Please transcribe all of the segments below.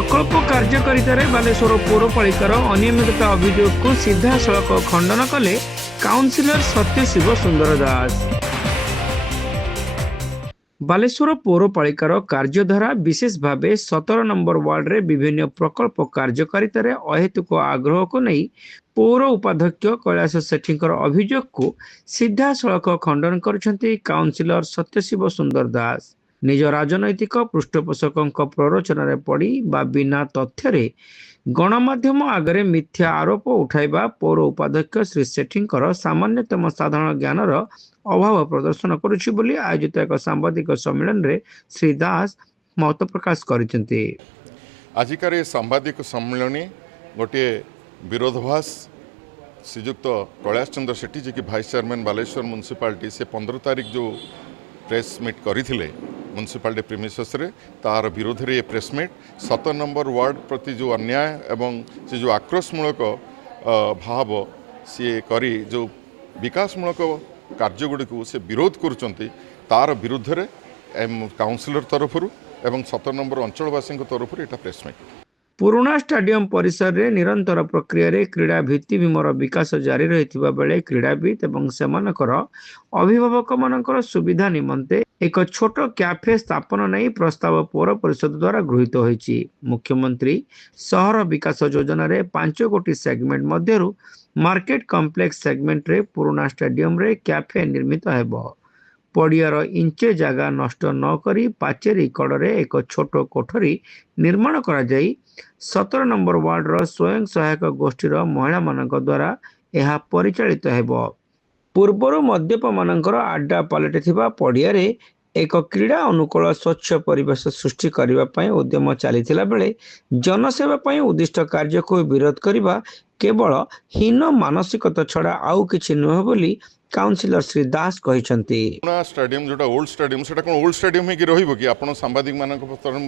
प्रकल्प कार्यकारितार बालेश्वर पौरपालिकार अनियमितता अभियोग को सीधासख खंडन कले काउंसिलर सत्यशिव सुंदर दास। बालेश्वर पौरपालिकार कार्यधारा विशेष भाव 17 नंबर वार्ड रे विभिन्न प्रकल्प कार्यकारितार अहेतुक आग्रह को नहीं पौर उपाध्यक्ष कैलाश सेठींकर अभियोग को सीधासख खंडन करछंती काउंसिलर सत्यशिव सुंदर दास। निज राजनैतिक पृष्ठपोषकों प्ररोचन पड़ी बा बिना तथ्य गणमाध्यम आगे मिथ्या आरोप उठाइबा पौर उपाध्यक्ष श्री सेठींकर सामान्यतम साधारण ज्ञानर अभाव प्रदर्शन करुछि बोली आयोजित एक सांबादिक सम्मेलन रे श्री दास मत प्रकाश करिसेंती। आजिकार सांबादिक सम्मेलन गोटे विरोधाभास श्रीजुक्त कैलाश चंद्र सेठी जी की भाइस चेयरमैन बालेश्वर म्युनिसिपालिटी से 15 तारीख जो प्रेस मीट करथिले म्युनिसिपालिटी प्रीमिसेस रे तार विरोध रे प्रेस मीट 17 नंबर वार्ड प्रति जो अन्याय एवं से जो आक्रोशमूलक भाव सी करी जो विकासमूलक कार्यगुड़ी को से विरोध करुचंती तार विरुद्ध रे काउंसिलर तरफ एवं 17 नंबर अंचलवासी तरफ एटा प्रेस मीट। पुराना स्टाडियम परिसर रे निरंतर प्रक्रिया रे क्रीड़ा भित्तिभूमर विकास जारी रहिथिबा बेले क्रीड़ाविद एवं सेमानकर अभिभावक मानकर सुविधा निमंते एक छोट कैफे स्थापन नहीं प्रस्ताव पौर परिषद द्वारा गृहीत होईछि। मुख्यमंत्री शहर विकास योजना रे 5 गोटी सेगमेंट मध्यरु मार्केट कॉम्प्लेक्स सेगमेंट रे पुराना स्टाडियम रे कैफे निर्मित हेबो। पड़ियार इंचे जगह नष्ट न करी पाचेरी कड़े एक छोट कोठरी निर्माण करा जाई 17 नंबर वार्ड रो स्वयं सहायक गोष्ठीर महिला मानक द्वारा यह परिचालित हेबो। पूर्वर मद्यप मानकर आड्डा पलटिथिबा पड़िया रे एक क्रीड़ा अनुकूल स्वच्छ परिवेश सृष्टि करने पई उद्यम चलीथिला बेले जनसेवा पई उद्दिष्ट कार्य को विरोध करबा केवल हीन मानसिकता छड़ा आउ किछि नुह बोली काउंसिलर श्री दास कहिसंती। स्टाडियम जोटा ओल्ड स्टाडियम सेटा कोन ओल्ड स्टाडियम ही रहिबो कि आपण सांबादिक मानक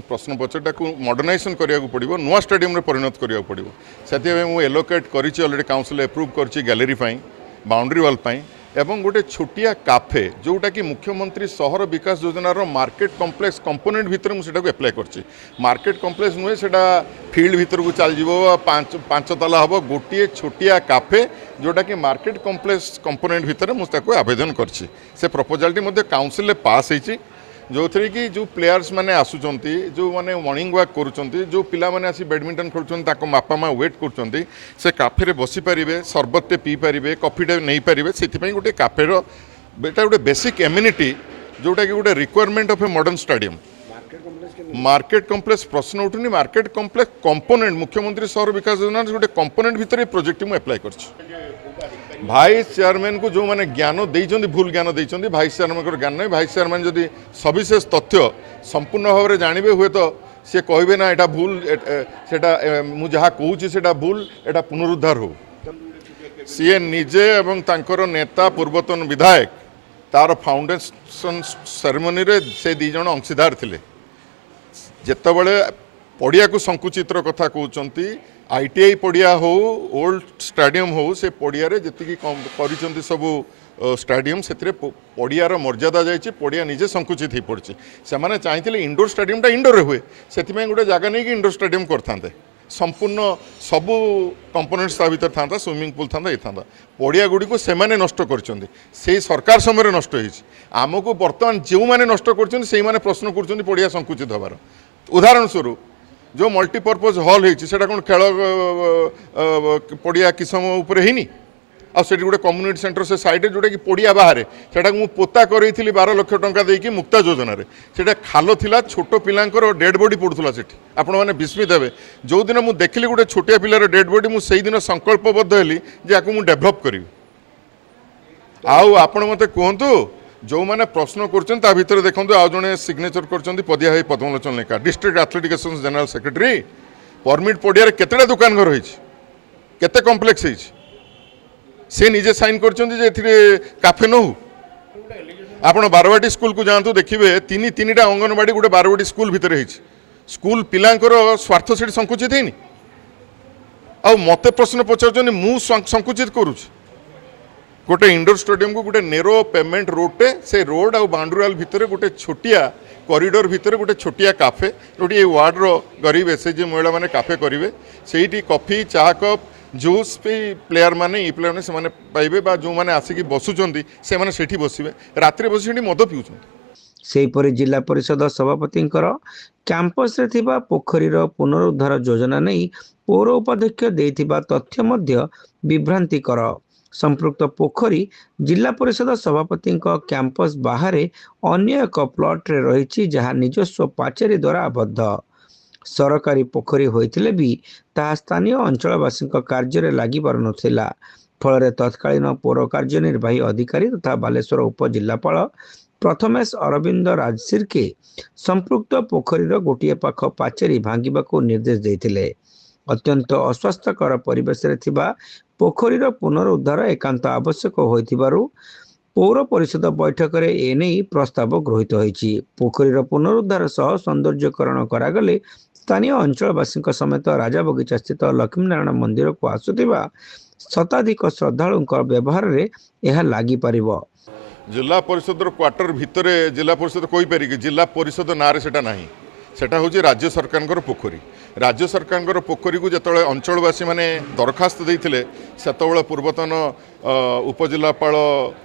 प्रश्न पछटा को मॉडर्नाइजेशन करिया को पड़िबो नुवा स्टाडियम रे परिणत करिया को पड़िबो। सेते मु एलोकेट करिछि ऑलरेडी काउंसिल अप्रूव करछि गैलरी पई बाउंड्री वॉल पई एवं गोटे छोटिया काफे जोटा कि मुख्यमंत्री शहर विकास योजनार मार्केट कॉम्प्लेक्स कंपोनेंट भितर मुझे अप्लाई करछि। मार्केट कॉम्प्लेक्स नुहे सेटा फील्ड भितर को चल जीवो पांच तला हम गोटे छोटिया काफे जोटा कि मार्केट कॉम्प्लेक्स कंपोनेंट भितर मुझे आवेदन करछि। से प्रपोजालटी मध्य काउंसिल पास होइछि जो थी कि जो प्लेयर्स मैंने आसुंच जो मैंने मॉर्निंग वॉक करुँच जो पिला माने आसी बैडमिंटन खेलुंट बापा माँ वेट कर से काफे बसी पारे सरबतटे पी पारे कॉफीटे नहीं पारे से गोटे काफेर बेटा गोटे बेसिक एम्यूनिटी जोटा कि गोटे requirement of a modern stadium. Market complex प्रश्न उठुनी मार्केट कॉम्प्लेक्स कंपोनेंट मुख्यमंत्री शहर विकास योजना गोटे कंपोनेंट भितर प्रोजेक्ट मुझे अप्लाई कर भाइस चेयरमैन को जो मैंने ज्ञान देइछन्ति भूल ज्ञान देइछन्ति भाइस चेयरमैन ज्ञान नहीं भाइस चेयरमैन जदि सविशेष तथ्य संपूर्ण भाव में जानवे हुए तो सी कहे ना एटा भूल सेटा मु जहाँ कहूँ सेटा भूल एटा पुनरुद्धार हो। सी निजे एवं तांकर नेता पूर्वतन विधायक तार फाउंडेशन सेरेमनी रे से दी जण अंशीदार थिले जेतेबेले पड़िया को संकुचित कथा कहते आईटीआई पड़िया हो ओल्ड स्टाडियम हो से पड़िया जी कर सब स्टाडियम से पड़ियार मर्यादा जाइए पड़िया निजे संकुचित हो पड़ी से मैंने चाहते इंडोर स्टाडियमटा इंडोर हुए से गोटे जगह नहीं कि इंडोर स्टाडियम करते संपूर्ण सबू कंपोनेंट्स भर था स्विमिंग पूल था ये था पड़िया गुड़ी को से नष्ट कर सरकार समय नष्ट होमको बर्तमान जो मैंने नष्ट कर प्रश्न कर पड़िया संकुचित हबार। उदाहरण स्वरूप जो मल्टीपर्पज हॉल होता कौन खेल पड़िया किसम उपर है आठ गोटे कम्युनिटी सेंटर से साइड जोटा कि पड़िया बाहर से पोता करी 12 लाख टंका देकी मुक्ता योजना से खाल थिला छोट पिलांकर डेड बॉडी पड़ूला से आपण मैंने विस्मित हे जो दिन मुझे देखली गोटे छोटिया पिलार डेड बॉडी मुझे दिन संकल्पबद्ध हेली जे आपको मुझे डेभलप करी। आपण मते कहतु जो मैंने प्रश्न कर भितर देखो आज जड़े सिग्नेचर कर पदिया भाई पद्मलोचन लेखा district athletic association general secretary permit पड़िया केतेटा दुकान घर होते कॉम्प्लेक्स से निजे साइन कर काफे न हो। आपण बारवाटी स्कूल को जातु देखिए तीन टा अंगनवाड़ी गोटे बारवाटी स्कूल भितर स्कूल पिलांकर स्वार्थ से संकुचित है आ मत प्रश्न पचार मु संकुचित करुँच गोटे इंडोर स्टेडियम को गोटे नेरो पेमेंट रोडे से रोड आ बाउंड्री वाल भितर गोटे छोटिया कॉरिडोर भितर गोटे छोटिया काफे जोटी ये वार्डर गरीब एसएचजी महिला मैंने काफे करेंगे से कॉफी चाह कप जूस भी प्लेयर मैंने ई प्लेयर मैंने से पाइबे जो मैंने आसिक बसुँच से बसवे राति बस मद पिउछन। सेहीपरि जिला परिषद सभापति कैंपस रे थिबा पोखरीर पुनरुद्धार योजना नहीं पौर उपाध्यक्ष देइथिबा तथ्य मध्य विभ्रांतिकर। संपृक्त पोखरी जिला परिषद सभापति कैंपस बाहर अन्य एक प्लॉट रे रही जहाँ निजस्व पाचेरी द्वारा आबद्ध। सरकारी पोखरी होइथिले भी ताहा स्थानीय अंचलवासी कार्य लगी पार नथिला। फल तत्कालीन पौर कार्यनिर्वाही अधिकारी तथा बालेश्वर उपजिल्लापाल प्रथमेश अरविंद राजसिरके संपृक्त पोखरीर गोटे पाख पाचेरी भांगिबाकू निर्देश देइथिले। अत्यंत अस्वास्थ्यकर परिवेश रे थिबा पोखरीर पुनरुद्धार एकांत आवश्यक होइथिबारु पौर परिषद बैठक रे एने प्रस्ताव गृहीत होइछि। पोखरीर पुनरुद्धार सह सौंदर्यकरण करागले स्थानीय अंचलवासी समेत राजा बगीचा स्थित लक्ष्मीनारायण मंदिर को आसुथिबा शताधिक श्रद्धालुंक व्यवहार रे यह लागि पारिबो। जिला परिषद क्वार्टर भितर जिला परिषद कोई पारि कि जिला परिषद ना सेटा नहीं सेटा हूँ राज्य सरकार पोखरी। राज्य सरकार पोखरी को जिते अंचलवासी मैंने दरखास्त देते से पूर्वतन उपजिलापाल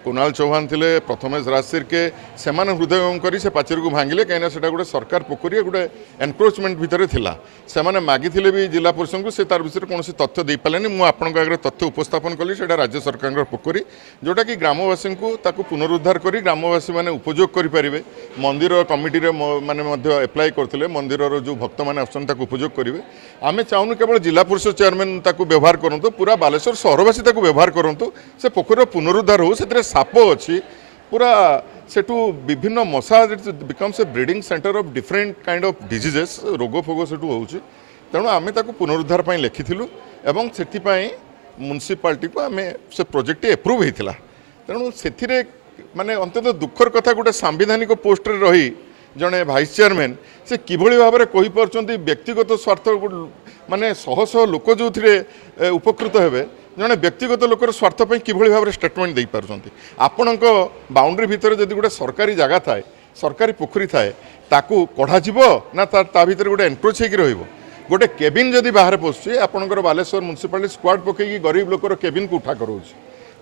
कुणाल चौहान थे प्रथमेश राजसिरके से हृदय कर से पाचेरी को भांगिले कहीं से गोटे सरकार पोखरी गोटे एनक्रोचमेंट भितर थिला से मागी भी जिला परिषद को से तार विषय कौन तथ्य दे पारे मुझे आपंक आगे तथ्य उपस्थापन कली से राज्य सरकार पोखरी जोटा कि ग्रामवासी को पुनरुद्धार कर ग्रामवासी मैंने उपयोग करेंगे मंदिर कमिटी मैंने एप्लाय करते मंदिर जो भक्त मैंने आसान उपयोग करेंगे। आम चाहूँ केवल जिला परिषद चेयरमैन व्यवहार करूँ पूरा बालेश्वर सहरवासी व्यवहार करूँ से पोखर पुनरुद्धार हो से साप अच्छी पूरा सेठू विभिन्न मशा becomes a breeding centre of different kind of diseases रोग फोग सेठू हो तेणु आम पुनरुद्धार पर लिखिलु एवं से म्युनिसिपालिटी को आम से प्रोजेक्ट एप्रूव होता तेणु से माने अंत्यत दुखर कथा गोटे सांविधानिक पोस्ट रे रही जड़े भाइस चेयरमैन से किभली भाव में कहीपर व्यक्तिगत स्वार्थ माने शह शह लोक जो उपकृत हेबे जड़े व्यक्तिगत लोकर स्वार्थपाई किभली भाव में स्टेटमेंट दे पार्टी आपण बाउंड्री भितर जदि गोटे सरकारी जगह थाए सरकारी पोखरी थाए ताकू कढ़ा ना ता भीतर गोटे एनक्रोच होगी रही गोटे केबिन जदि बाहर पशुचे आपंकर बालेश्वर म्युनिसिपालिटी स्क्वाड पकईकी गरीब लोकर केबिन को उठा कराऊँ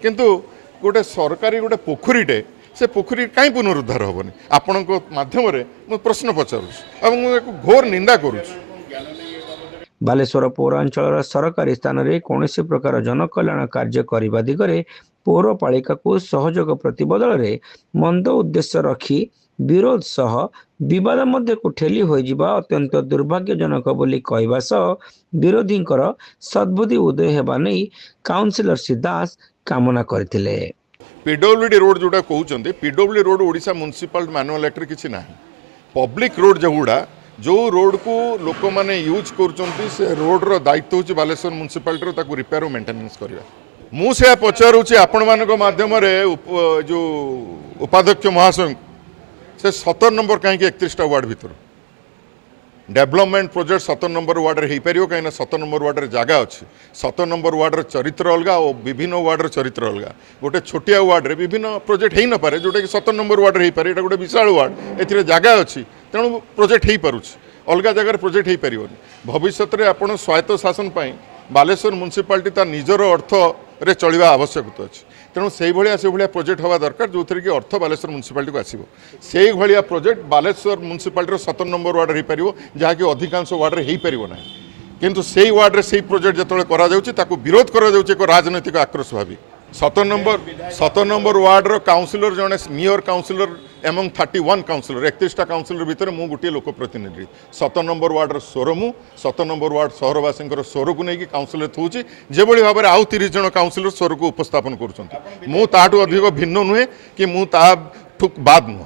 किंतु गोटे सरकारी गोटे पोखरीटे से पोखरी कहीं पुनरुद्धार हेनी आपण माध्यम मुझे प्रश्न पचारूँ घोर निंदा करुँ। बालेश्वर पौरांचल सरकारी स्थान में कौन प्रकार जनकल्याण कार्य करने दिगरे पौरपालिका को सहयोग प्रतिबदल में मंद उद्देश्य रखी विरोध सह विवाद मध्य को ठेली होइजिबा अत्यंत दुर्भाग्यजनक बोली कहवा सह विरोधी सद्बुद्धि उदय होगा नहीं काउंसिलर श्री दास कामना करथिले। पीडब्ल्यूडी रोड जोटा कहते PW road Odisha municipal manual act किसी ना पब्लिक रोड जोगुड़ा जो रोड को लोक मैंने यूज कर रोड्र दायित्व हूँ बालेश्वर म्युनिसिपालिटी रिपेयर और मेंटेनेंस करवा मुझे पचारूँ आपण मान मध्यम जो उपाध्यक्ष महाशय से 17 नंबर कहीं 31टा वार्ड भर डेवलपमेंट प्रोजेक्ट 17 नंबर वार्ड रे हो कहीं 17 नंबर वार्ड रे जगह अच्छी 17 नंबर वार्ड रे चरित्र अलग और विभिन्न वार्ड रे चरित्र अलग गोटे छोटिया वार्ड रे विभिन्न प्रोजेक्ट हो न पारे जोटा कि 17 नंबर वार्ड रे पारे गोटे विशाल वार्ड ए जगह अच्छी तेणु प्रोजेक्ट हो पारुछ अलग जगह प्रोजेक्ट हो पार भविष्य में आपड़ स्वायत्त शासन बालेश्वर म्युनिसिपालिटी ता निजर अर्थ रे चलवा आवश्यकता अच्छी तेणु से भाया प्रोजेक्ट हवा दरकार जो थी कि अर्थ बालेश्वर म्युनिसिपालिटी को आसो से भाया project Baleswar municipality 17 number ward हो जहाँकि अधिकांश वार्ड रे हो पार ना किंतु से वार्ड रे से प्रोजेक्ट जो विरोध कर राजनैतिक आक्रोश भावी 17 नंबर वार्ड रो काउंसिलर जड़े मेयर काउंसिलर एमंग 31 काउंसिलर 31टा काउंसिलर भितर मु गोटे लोक प्रतिनिधि 17 नंबर वार्ड रो स्वर मु 17 नंबर वार्ड सहरवासी स्वर को लेकिन काउंसिलर थूची जो भाव में आउ 30 जन काउंसिलर स्वर को उपस्थापन कर अधिक भिन्न नुहे कि मु ता बाद नुह।